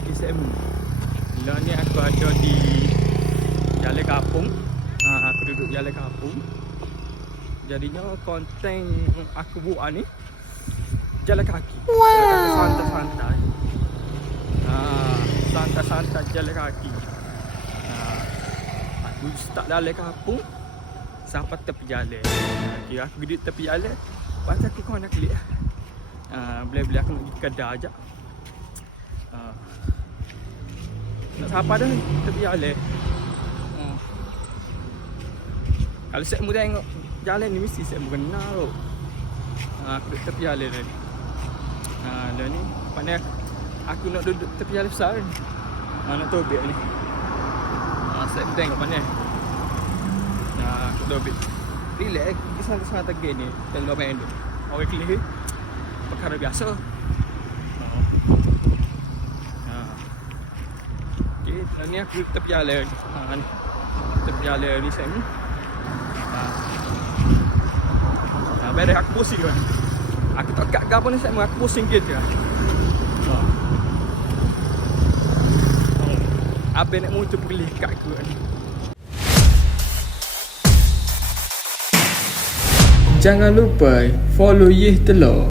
Okay, semu. Lah ni aku ada di Jalan Kapung. Aku duduk Jalan Kapung. Jadinya konten aku buat ni jalan kaki. Santai-santai. Santai-santai jalan kaki. Aku start Jalan Kapung sampai tepi jalan. Kira aku duduk tepi jalan. Lepas aku kau nak klik. Boleh-boleh aku nak pergi kedai ajak. Nak sampai dah ni tepi jalan. Kalau saya mu tengok jalan ni mesti saya mu kenal tu. Aku duduk tepi jalan ni. Dah ni pandai aku nak duduk tepi jalan besar ni. Nak tobek ni. Saya mu tengok pandai. Aku tobek. Relax, kesan-kesan tegak ni. Tengok main tu. Orang kelih perkara biasa. Okay, ni aku duduk tepi jalan ni. Tepi jalan ni saya ni. Biar aku pusing kan. Aku tak kat apa ni saya aku pusing gitu kan. Apa nak muncul pergi kat aku kan. Jangan lupa follow Yeh Telur.